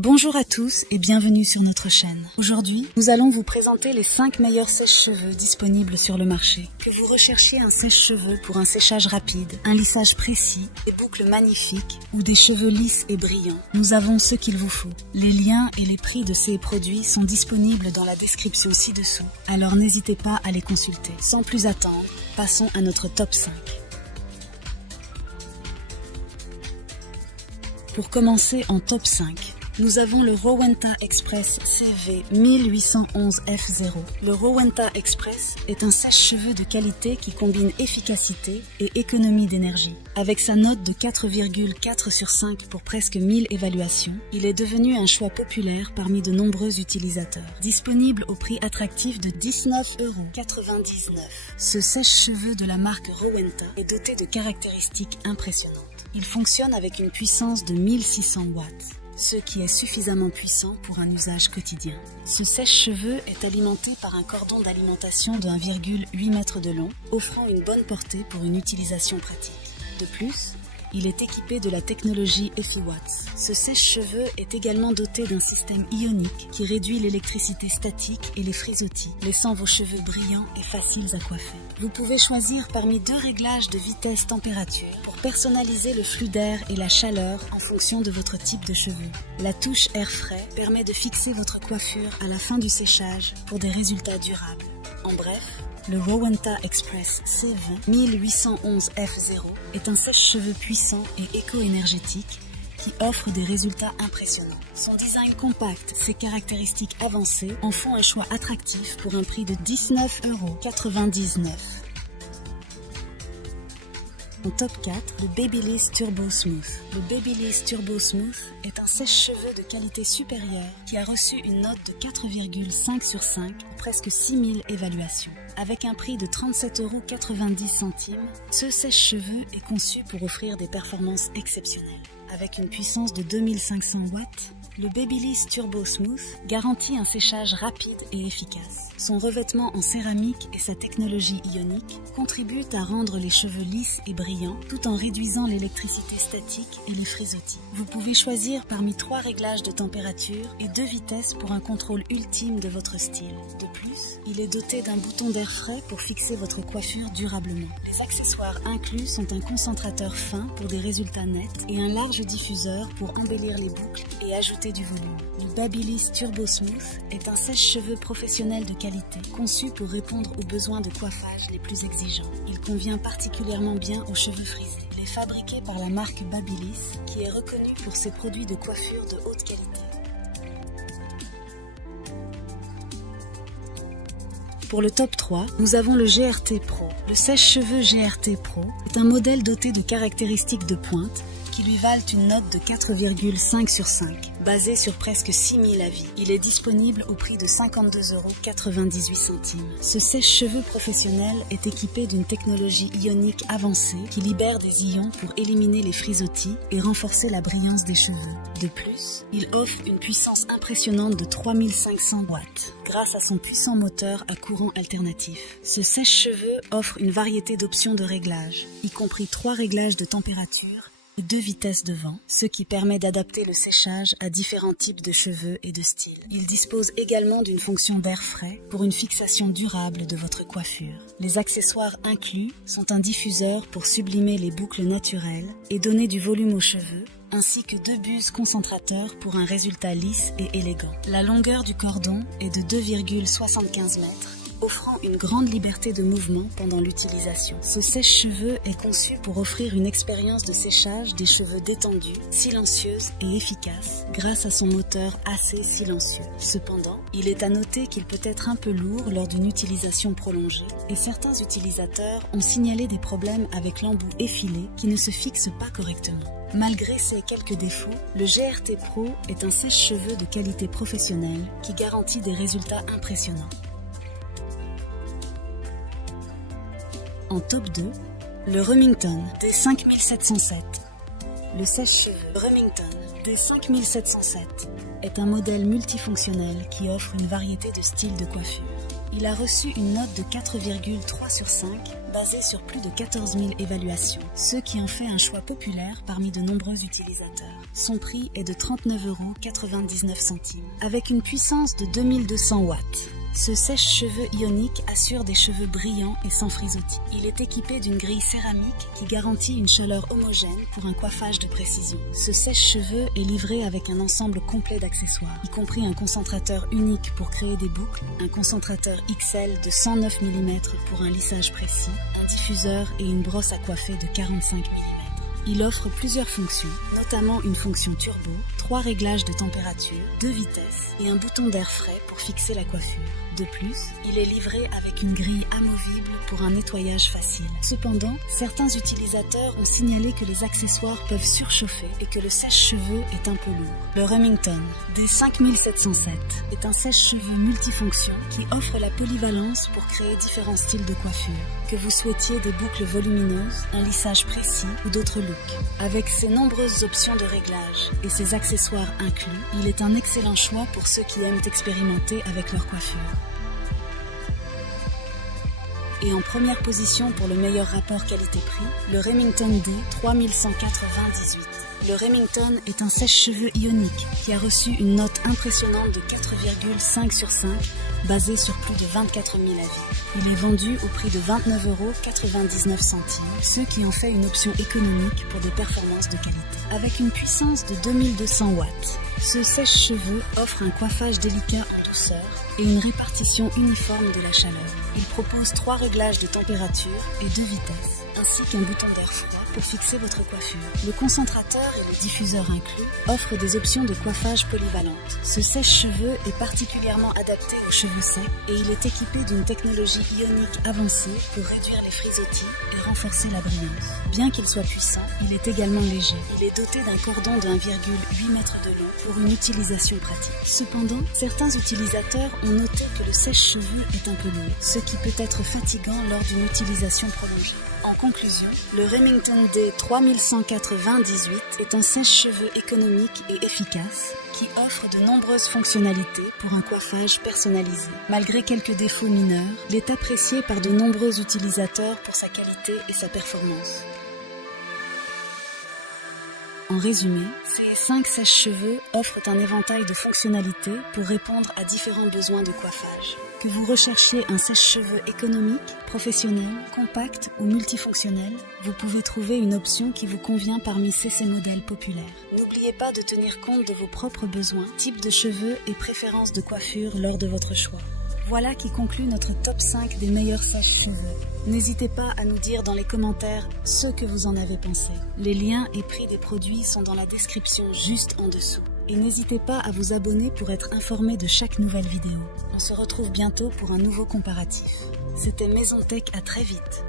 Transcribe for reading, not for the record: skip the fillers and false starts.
Bonjour à tous et bienvenue sur notre chaîne. Aujourd'hui, nous allons vous présenter les 5 meilleurs sèche-cheveux disponibles sur le marché. Que vous recherchiez un sèche-cheveux pour un séchage rapide, un lissage précis, des boucles magnifiques ou des cheveux lisses et brillants, nous avons ce qu'il vous faut. Les liens et les prix de ces produits sont disponibles dans la description ci-dessous, alors n'hésitez pas à les consulter. Sans plus attendre, passons à notre top 5. Pour commencer en top 5, nous avons le Rowenta Express CV 1811F0. Le Rowenta Express est un sèche-cheveux de qualité qui combine efficacité et économie d'énergie. Avec sa note de 4,4 sur 5 pour presque 1000 évaluations, il est devenu un choix populaire parmi de nombreux utilisateurs. Disponible au prix attractif de 19,99 €. Ce sèche-cheveux de la marque Rowenta est doté de caractéristiques impressionnantes. Il fonctionne avec une puissance de 1600 watts. Ce qui est suffisamment puissant pour un usage quotidien. Ce sèche-cheveux est alimenté par un cordon d'alimentation de 1,8 m de long, offrant une bonne portée pour une utilisation pratique. De plus, il est équipé de la technologie EffiWatts. Ce sèche-cheveux est également doté d'un système ionique qui réduit l'électricité statique et les frisottis, laissant vos cheveux brillants et faciles à coiffer. Vous pouvez choisir parmi 2 réglages de vitesse-température pour personnaliser le flux d'air et la chaleur en fonction de votre type de cheveux. La touche air frais permet de fixer votre coiffure à la fin du séchage pour des résultats durables. En bref, le Rowenta Express CV 1811F0 est un sèche-cheveux puissant et éco-énergétique qui offre des résultats impressionnants. Son design compact, ses caractéristiques avancées en font un choix attractif pour un prix de 19,99 €. En top 4, le Babyliss Turbo Smooth. Le Babyliss Turbo Smooth est un sèche-cheveux de qualité supérieure qui a reçu une note de 4,5 sur 5 pour presque 6000 évaluations. Avec un prix de 37,90 €, ce sèche-cheveux est conçu pour offrir des performances exceptionnelles. Avec une puissance de 2500 watts, le Babyliss Turbo Smooth garantit un séchage rapide et efficace. Son revêtement en céramique et sa technologie ionique contribuent à rendre les cheveux lisses et brillants tout en réduisant l'électricité statique et les frisottis. Vous pouvez choisir parmi 3 réglages de température et 2 vitesses pour un contrôle ultime de votre style. De plus, il est doté d'un bouton d'air frais pour fixer votre coiffure durablement. Les accessoires inclus sont un concentrateur fin pour des résultats nets et un large diffuseur pour embellir les boucles et ajouter du volume. Le Babyliss Turbo Smooth est un sèche-cheveux professionnel de qualité conçu pour répondre aux besoins de coiffage les plus exigeants. Il convient particulièrement bien aux cheveux frisés. Il est fabriqué par la marque Babyliss qui est reconnue pour ses produits de coiffure de haute qualité. Pour le top 3, nous avons le GRT Pro. Le sèche-cheveux GRT Pro est un modèle doté de caractéristiques de pointe qui lui valent une note de 4,5 sur 5, basée sur presque 6000 avis. Il est disponible au prix de 52,98 €. Ce sèche-cheveux professionnel est équipé d'une technologie ionique avancée qui libère des ions pour éliminer les frisottis et renforcer la brillance des cheveux. De plus, il offre une puissance impressionnante de 3500 watts, grâce à son puissant moteur à courant alternatif. Ce sèche-cheveux offre une variété d'options de réglage, y compris 3 réglages de température, 2 vitesses de vent, ce qui permet d'adapter le séchage à différents types de cheveux et de styles. Il dispose également d'une fonction d'air frais pour une fixation durable de votre coiffure. Les accessoires inclus sont un diffuseur pour sublimer les boucles naturelles et donner du volume aux cheveux, ainsi que 2 buses concentrateurs pour un résultat lisse et élégant. La longueur du cordon est de 2,75 mètres, offrant une grande liberté de mouvement pendant l'utilisation. Ce sèche-cheveux est conçu pour offrir une expérience de séchage des cheveux détendus, silencieuse et efficace grâce à son moteur assez silencieux. Cependant, il est à noter qu'il peut être un peu lourd lors d'une utilisation prolongée et certains utilisateurs ont signalé des problèmes avec l'embout effilé qui ne se fixe pas correctement. Malgré ces quelques défauts, le GRT Pro est un sèche-cheveux de qualité professionnelle qui garantit des résultats impressionnants. En top 2, le Remington D5707. Le sèche-cheveux Remington D5707 est un modèle multifonctionnel qui offre une variété de styles de coiffure. Il a reçu une note de 4,3 sur 5, basée sur plus de 14 000 évaluations, ce qui en fait un choix populaire parmi de nombreux utilisateurs. Son prix est de 39,99 €, avec une puissance de 2200 watts. Ce sèche-cheveux ionique assure des cheveux brillants et sans frisottis. Il est équipé d'une grille céramique qui garantit une chaleur homogène pour un coiffage de précision. Ce sèche-cheveux est livré avec un ensemble complet d'accessoires, y compris un concentrateur unique pour créer des boucles, un concentrateur XL de 109 mm pour un lissage précis, un diffuseur et une brosse à coiffer de 45 mm. Il offre plusieurs fonctions, notamment une fonction turbo, 3 réglages de température, 2 vitesses et un bouton d'air frais pour fixer la coiffure. De plus, il est livré avec une grille amovible pour un nettoyage facile. Cependant, certains utilisateurs ont signalé que les accessoires peuvent surchauffer et que le sèche-cheveux est un peu lourd. Le Remington D5707 est un sèche-cheveux multifonction qui offre la polyvalence pour créer différents styles de coiffure. Que vous souhaitiez des boucles volumineuses, un lissage précis ou d'autres looks. Avec ses nombreuses options de réglage et ses accessoires inclus, il est un excellent choix pour ceux qui aiment expérimenter avec leur coiffure. Et en première position pour le meilleur rapport qualité-prix, le Remington D3198. Le Remington est un sèche-cheveux ionique qui a reçu une note impressionnante de 4,5 sur 5, basée sur plus de 24 000 avis. Il est vendu au prix de 29,99 €, ce qui en fait une option économique pour des performances de qualité. Avec une puissance de 2200 watts, ce sèche-cheveux offre un coiffage délicat en douceur et une répartition uniforme de la chaleur. Il propose 3 réglages de température et 2 vitesses, ainsi qu'un bouton d'air froid pour fixer votre coiffure. Le concentrateur et le diffuseur inclus offrent des options de coiffage polyvalentes. Ce sèche-cheveux est particulièrement adapté aux cheveux secs et il est équipé d'une technologie ionique avancée pour réduire les frisottis et renforcer la brillance. Bien qu'il soit puissant, il est également léger. Il est doté d'un cordon de 1,8 m de long pour une utilisation pratique. Cependant, certains utilisateurs ont noté que le sèche-cheveux est un peu lourd, ce qui peut être fatigant lors d'une utilisation prolongée. En conclusion, le Remington D3198 est un sèche-cheveux économique et efficace qui offre de nombreuses fonctionnalités pour un coiffage personnalisé. Malgré quelques défauts mineurs, il est apprécié par de nombreux utilisateurs pour sa qualité et sa performance. En résumé, ces 5 sèche-cheveux offrent un éventail de fonctionnalités pour répondre à différents besoins de coiffage. Que vous recherchiez un sèche-cheveux économique, professionnel, compact ou multifonctionnel, vous pouvez trouver une option qui vous convient parmi ces modèles populaires. N'oubliez pas de tenir compte de vos propres besoins, type de cheveux et préférences de coiffure lors de votre choix. Voilà qui conclut notre top 5 des meilleurs sèche-cheveux. N'hésitez pas à nous dire dans les commentaires ce que vous en avez pensé. Les liens et prix des produits sont dans la description juste en dessous. Et n'hésitez pas à vous abonner pour être informé de chaque nouvelle vidéo. On se retrouve bientôt pour un nouveau comparatif. C'était Maison Tech, à très vite.